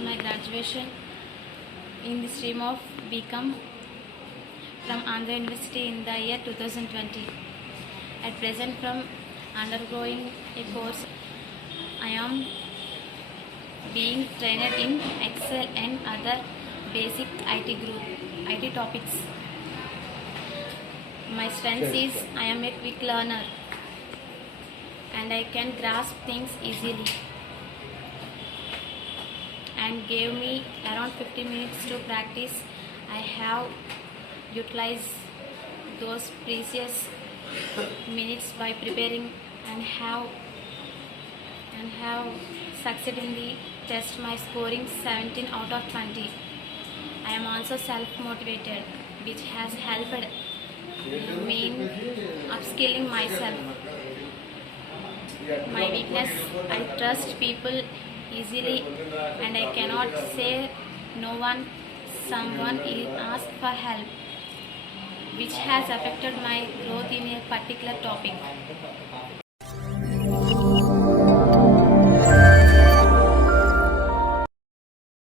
completed my graduation in the stream of BCom from Andhra University in the year 2020. At present, from undergoing a course, I am being trained in Excel and other basic IT topics. My strength is I am a quick learner and I can grasp things easily, and gave me around 50 minutes to practice. I have utilized those precious minutes by preparing and have succeeded in the test, my scoring 17 out of 20. I am also self-motivated, which has helped me in upskilling myself. My weakness, I trust people easily and I cannot say no one someone ask for help, which has affected my growth in a particular topic.